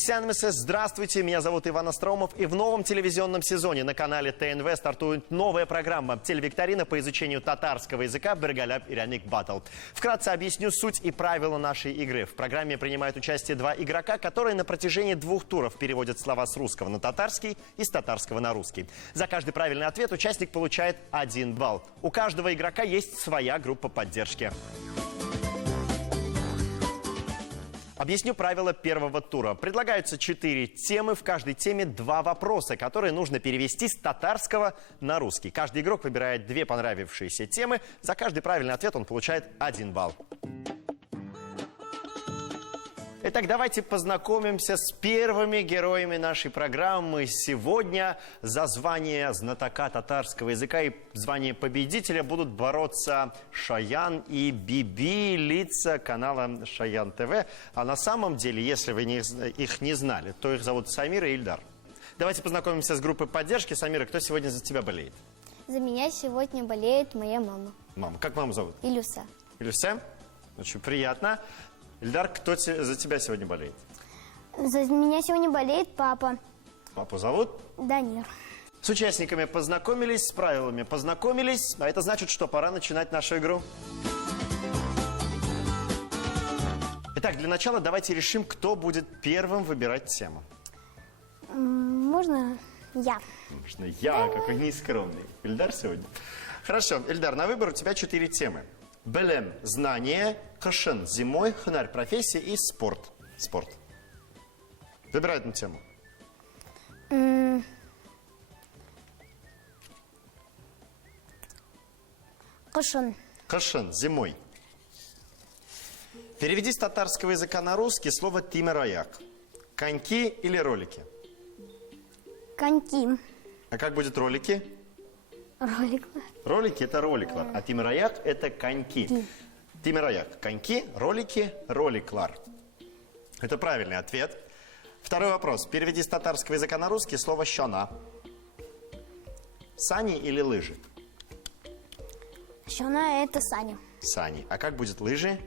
Исянмесе, здравствуйте, меня зовут Иван Остроумов, и в новом телевизионном сезоне на канале ТНВ стартует новая программа телевикторина по изучению татарского языка «Бергаляп Ираник Баттл». Вкратце объясню суть и правила нашей игры. В программе принимают участие два игрока, которые на протяжении 2 туров переводят слова с русского на татарский и с татарского на русский. За каждый правильный ответ участник получает 1 балл. У каждого игрока есть своя группа поддержки. Объясню правила первого тура. Предлагаются 4 темы. В каждой теме 2 вопроса, которые нужно перевести с татарского на русский. Каждый игрок выбирает 2 понравившиеся темы. За каждый правильный ответ он получает 1 балл. Итак, давайте познакомимся с первыми героями нашей программы. Сегодня за звание знатока татарского языка и звание победителя будут бороться Шаян и Биби, лица канала Шаян ТВ. А на самом деле, если вы их не знали, то их зовут Самира и Ильдар. Давайте познакомимся с группой поддержки. Самира, кто сегодня за тебя болеет? За меня сегодня болеет моя мама. Мама. Как маму зовут? Илюса. Илюся? Очень приятно. Ильдар, кто за тебя сегодня болеет? За меня сегодня болеет папа. Папу зовут? Данир. С участниками познакомились, с правилами познакомились. А это значит, что пора начинать нашу игру. Итак, для начала давайте решим, кто будет первым выбирать тему. Можно я? Конечно, я, какой нескромный. Ильдар сегодня? Хорошо, Ильдар, на выбор у тебя 4 темы. Белем – знание, кашен – зимой, хнарь – профессия и спорт. Спорт. Выбирай одну тему. Кашан. Кашен – зимой. Переведи с татарского языка на русский слово «тимираяк». Коньки или ролики? Коньки. А как будет ролики? Ролик. Ролики – это роликлар, а тимираяк – это коньки. Тимираяк – коньки, ролики – роликлар. Это правильный ответ. Второй вопрос. Переведи с татарского языка на русский слово «щона». Сани или лыжи? Щона это Саня. Сани. А как будет лыжи?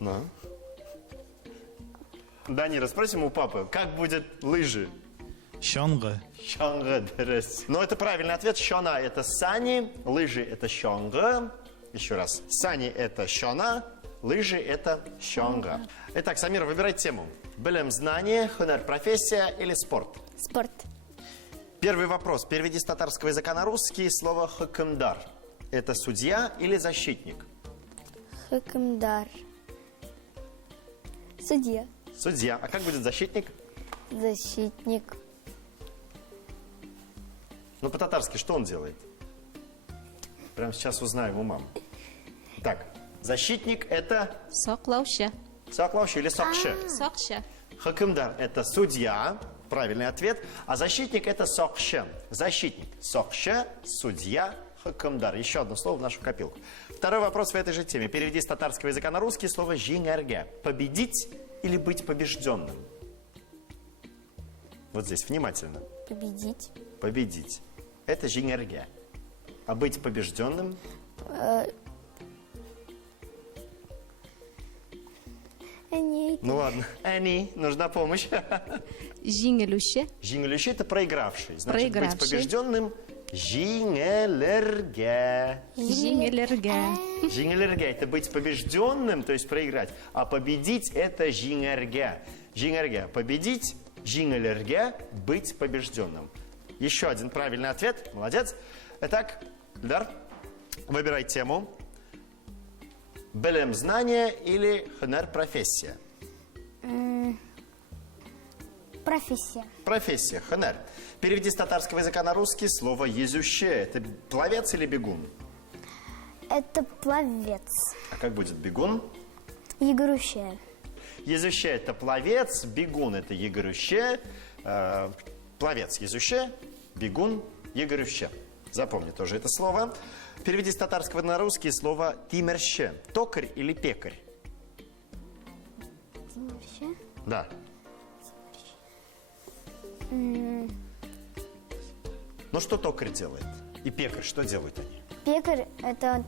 Ну? Данира, спросим у папы, как будет лыжи? Щонга. Щонга, дерес. Но это правильный ответ. Щона – это сани, лыжи – это щонга. Еще раз. Сани – это щона, лыжи – это щонга. Итак, Самира, выбирай тему. Белем знание, хунар профессия или спорт? Спорт. Первый вопрос. Переведи с татарского языка на русский слово «хакымдар». Это судья или защитник? Хакимдар. Судья. Судья. А как будет защитник? Защитник. Ну, по-татарски что он делает? Прямо сейчас узнаем у мамы. Так, защитник – это Соклауша. саклауш или сокше. Сокша. Хакымдар – это судья, правильный ответ. А защитник – это сокше. Защитник. Сокше, судья, хакымдар. Еще одно слово в нашу копилку. Второй вопрос в этой же теме. Переведи с татарского языка на русский слово «жингерге». Победить или быть побежденным? Вот здесь, внимательно. Победить. Победить. Это жингерге. А быть побежденным? Они. Ну ладно. Они, нужна помощь. Жингелюще. Жингелющий – это проигравший. Значит, Проигравший. быть побежденным – жингелерге. Жингелерге. Жингелерге – это быть побежденным, то есть проиграть. А победить – это жингерге. Жингерге – победить, жингелерге – быть побежденным. Еще один правильный ответ. Молодец. Итак, Ильдар, выбирай тему. Белем знание или хнар профессия? Профессия. Профессия, хнар. Переведи с татарского языка на русский слово «езюще». Это пловец или бегун? Это пловец. А как будет бегун? Егорущая. Езюще – это пловец, бегун – это егорюще. Пловец – езюще, бегун – егорюще. Запомни тоже это слово. Переведи с татарского на русский слово «тимерще». Токарь или пекарь? Тимирща. Да. Ну, что токарь делает? И пекарь, что делают они? Пекарь это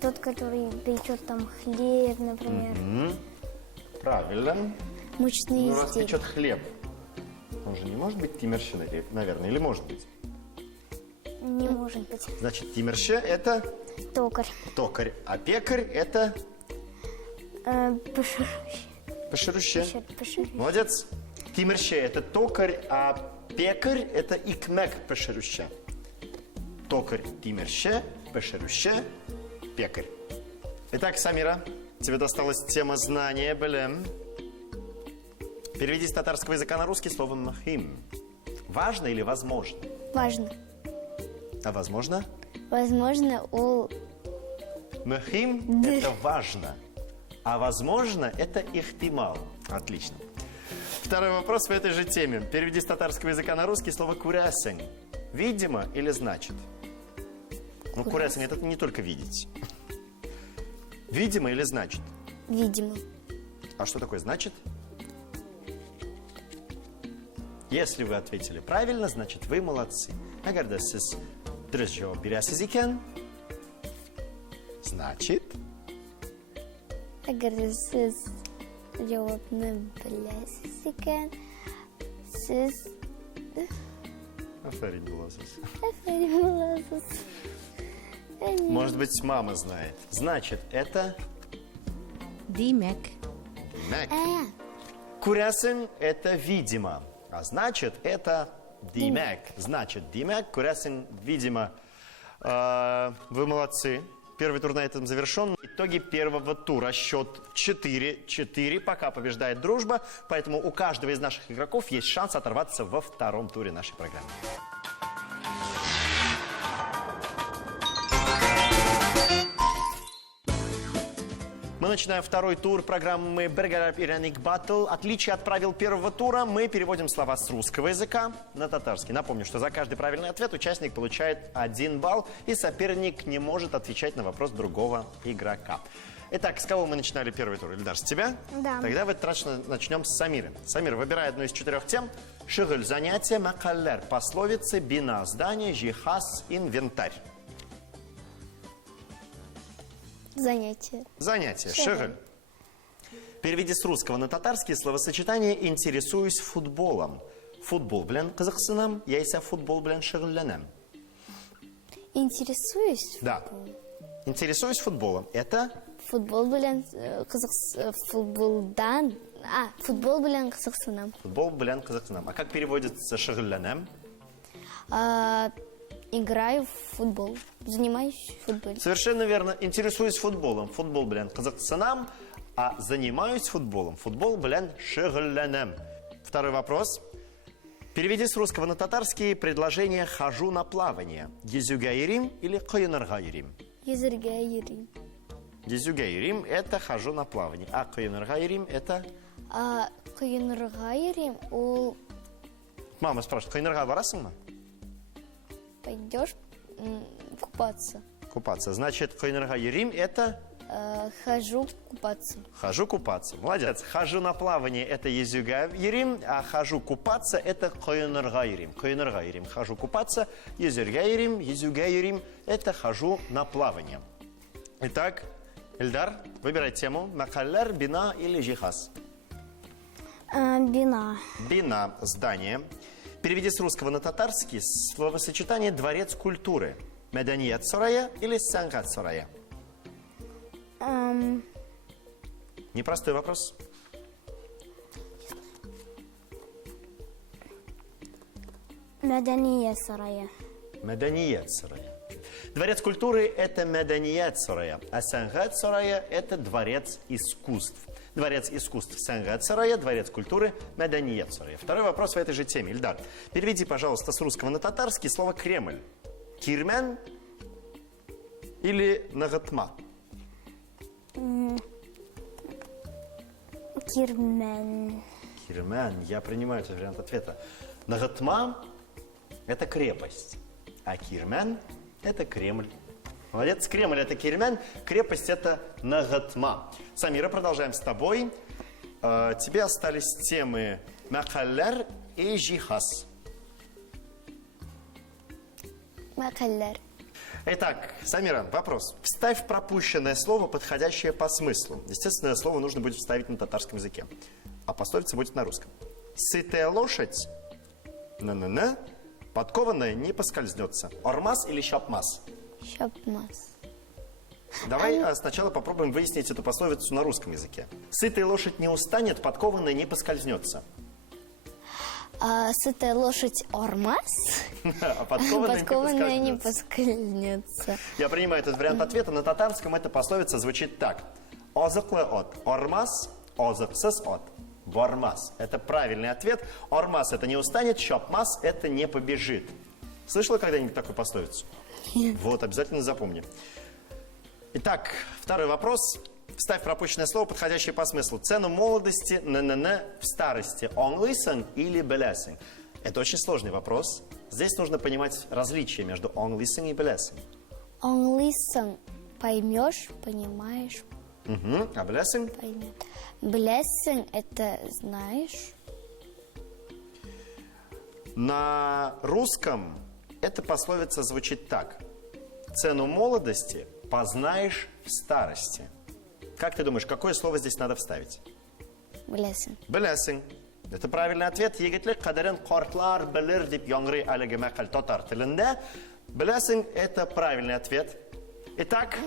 Тот, который печет там хлеб, например. Правильно. Мучные Ну, раз изделия. печет хлеб, он же не может быть тимерши, наверное, или может быть? Не может быть. Значит, тимерше – это Токарь. токарь, а пекарь – это Пошируще. пошируще. Пошируще. Молодец. Тимерше – это токарь, а пекарь – это икмек пошируще. Токарь – тимерше, пошируще, пекарь. Итак, Самира, тебе досталась тема знания, блин. Переведи с татарского языка на русский слово «махим». Важно или возможно? Важно. А возможно? Возможно, у... Махим – это важно. А возможно, это ихтимал. Отлично. Второй вопрос в этой же теме. Переведи с татарского языка на русский слово «курясень». Видимо или значит? Ну, курясень – это не только видеть. Видимо или значит? Видимо. А что такое значит? Если вы ответили правильно, значит вы молодцы. Agar siz dürüst cevap berasiz ekan, значит, Agar siz javobni bilasiz ekan, siz Aferin bo'lasiz. aferin bo'lasiz. Может быть, мама знает. Значит, это Димек. Мэг. Курясин – это видимо. А значит, это димек. Значит, димек, курясин, видимо. Вы молодцы. Первый тур на этом завершен. Итоги первого тура. Счет 4-4. Пока побеждает дружба. Поэтому у каждого из наших игроков есть шанс оторваться во втором туре нашей программы. Мы начинаем второй тур программы «Бергалап Ираник Баттл». Отличие от правил первого тура, мы переводим слова с русского языка на татарский. Напомню, что за каждый правильный ответ участник получает 1 балл, и соперник не может отвечать на вопрос другого игрока. Итак, с кого мы начинали первый тур? Ильдар, с тебя? Да. Тогда в этот раз начнем с Самиры. Самир, выбирай одну из 4 тем. Шигль, занятие, макаллер, пословицы, бина, здание, жихаз, инвентарь. Занятие. Занятие. Шигль. Переведи с русского на татарский словосочетание «интересуюсь футболом». Футбол белән кызыксынам, яисә футбол белән шөгыльләнәм. Интересуюсь? Да. Интересуюсь футболом. Это Футбол белән футболдан... футбол белән кызыксынам. футбол белән кызыксынам. А как переводится шөгыльләнәм? Играю в футбол. Занимаюсь футболом. Совершенно верно. Интересуюсь футболом. Футбол белән кызыксынам, а занимаюсь футболом. Футбол белән шөгыльләнәм. Второй вопрос. Переведи с русского на татарский предложение «хожу на плавание». Йөзүгә йөрим или коенырга йөрим? Йөзәргә йөрим. Йөзүгә йөрим – это «хожу на плавание». А коенырга йөрим – это… Коенырга йөрим, ул Мама спрашивает, коенырга барасыңмы? пойдешь купаться. Купаться. Значит, коенырга йөрим – это… Хожу купаться. Хожу купаться. Молодец. Хожу на плавание – это йөзүгә йөрим, а хожу купаться – это коенырга йөрим. Коенырга йөрим. Хожу купаться, йөзәргә йөрим, йөзүгә йөрим – это хожу на плавание. Итак, Эльдар, выбирай тему. Макаллер, бина или жихаз? Бина. Бина – здание. Переведи с русского на татарский словосочетание «дворец культуры». Меданият сарая или сангат сарая? Непростой вопрос. Мәдәния сарае. Меданият сарая. Дворец культуры – это меданият сарая, а сангат сарая – это дворец искусств. Дворец искусств сангат сарая, дворец культуры меданият сарая. Второй вопрос в этой же теме. Ильдар, переведи, пожалуйста, с русского на татарский слово «Кремль». Кирмен или нагатма? Кирмен. Кирмен. Я принимаю этот вариант ответа. Нагатма – это крепость, а Кирмен – это Кремль. Молодец. Кремль – это Кирмен, крепость – это Нагатма. Самира, продолжаем с тобой. Тебе остались темы Макаллер и Жихаз. Макаллер. Итак, Самира, вопрос. Вставь пропущенное слово, подходящее по смыслу. Естественно, слово нужно будет вставить на татарском языке. А пословица будет на русском. Сытая лошадь, на-на-на, подкованная не поскользнется. Ормас или щапмас? Шапмас. Давай сначала попробуем выяснить эту пословицу на русском языке. Сытая лошадь не устанет, подкованная не поскользнется. Сытая лошадь ормас, А подкованная подкованная не не поскользнется. поскользнется. Я принимаю этот вариант ответа. На татарском эта пословица звучит так. Озыклы от ормас, озыксыз от бормас. Это правильный ответ. Ормас это не устанет, щапмас это не побежит. Слышала когда-нибудь такую пословицу? Вот, обязательно запомни. Итак, второй вопрос. Вставь пропущенное слово, подходящее по смыслу. Цену молодости на в старости. Онлысен или белесен? Это очень сложный вопрос. Здесь нужно понимать различия между онлысен и белесен. Онлисан поймешь, понимаешь, Угу. А белесен? поймет. Блессен это знаешь. На русском эта пословица звучит так. Цену молодости познаешь в старости. Как ты думаешь, какое слово здесь надо вставить? Блессен. Белесен. Это правильный ответ. Егетлек кадерен кортлар белер дип янгры алегеме каль татар тилинде. Белесен – это правильный ответ. Итак,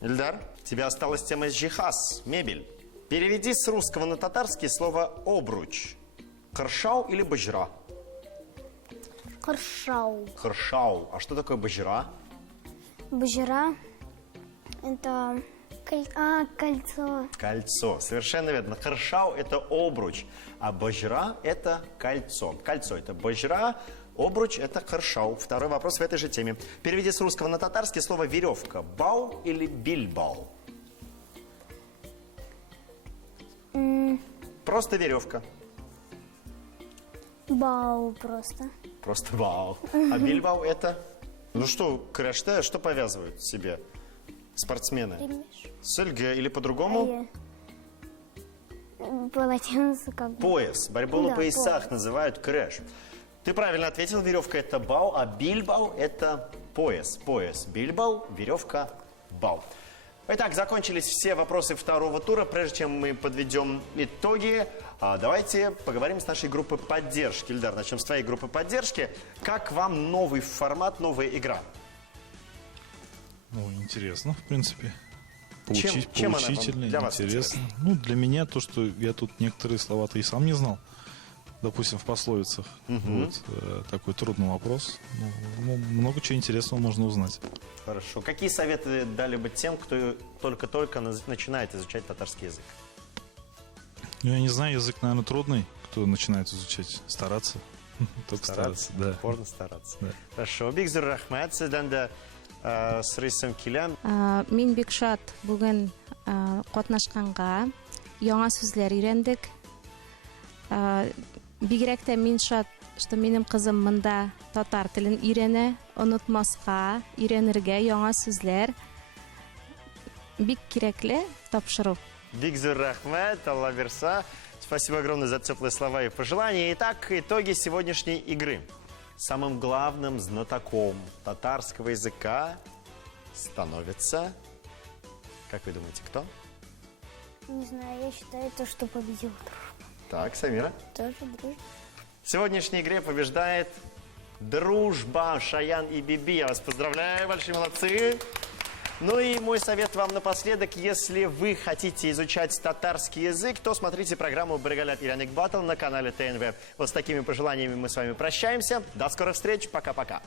Ильдар, тебе осталась тема жихаз, мебель. Переведи с русского на татарский слово обруч. Кыршау или бажра? Коршау. Кыршау. А что такое бажра? Бажира это кольцо. Кольцо. Совершенно верно. Кыршау – это обруч, а бажра – это кольцо. Кольцо – это бажра, обруч – это кыршау. Второй вопрос в этой же теме. Переведи с русского на татарский слово веревка. Бау или бильбау? Просто веревка. Бау просто. Просто бау. А бильбау – это… Ну что, краште, что повязывают себе спортсмены? Ремеш. Сельга или по-другому? Полотенце как бы. Пояс. Борьбу на Да, поясах пояс. называют крэш. Ты правильно ответил, веревка это бау, а бильбау это пояс. Пояс бильбау, веревка бау. Итак, закончились все вопросы второго тура. Прежде чем мы подведем итоги, давайте поговорим с нашей группой поддержки. Ильдар, начнем с твоей группы поддержки. Как вам новый формат, новая игра? Ну, интересно, в принципе. Чем она вам Поучительно, для вас интересно. Ну, для меня то, что я тут некоторые слова-то и сам не знал. Допустим, в пословицах. Вот, такой трудный вопрос. Ну, много чего интересного можно узнать. Хорошо. Какие советы дали бы тем, кто только-только начинает изучать татарский язык? Ну, я не знаю, язык, наверное, трудный. Кто начинает изучать, стараться. Только стараться, да. Упорно стараться. Да. Хорошо. Бигзур рахмат, сізден де сұрайсым келем. Мен бик шат бүген катнашканга, яңа сүзләр өйрәндек. Бигрәк тә мин шат, что минем кызым монда татар телен өйрәнә, онытмаска, өйрәнергә яңа сүзләр. Бик кирәкле тапшыру. Бигзур рахмат, Алла берса. Спасибо огромное за теплые слова и пожелания. Итак, итоги сегодняшней игры. Самым главным знатоком татарского языка становится... Как вы думаете, кто? Не знаю, я считаю то, что победил. Так, Самира. Тоже дружба. В сегодняшней игре побеждает дружба. Шаян и Биби. Я вас поздравляю, большие молодцы. Ну и мой совет вам напоследок. Если вы хотите изучать татарский язык, то смотрите программу «Бергалят Ираник Баттл» на канале ТНВ. Вот с такими пожеланиями мы с вами прощаемся. До скорых встреч. Пока-пока.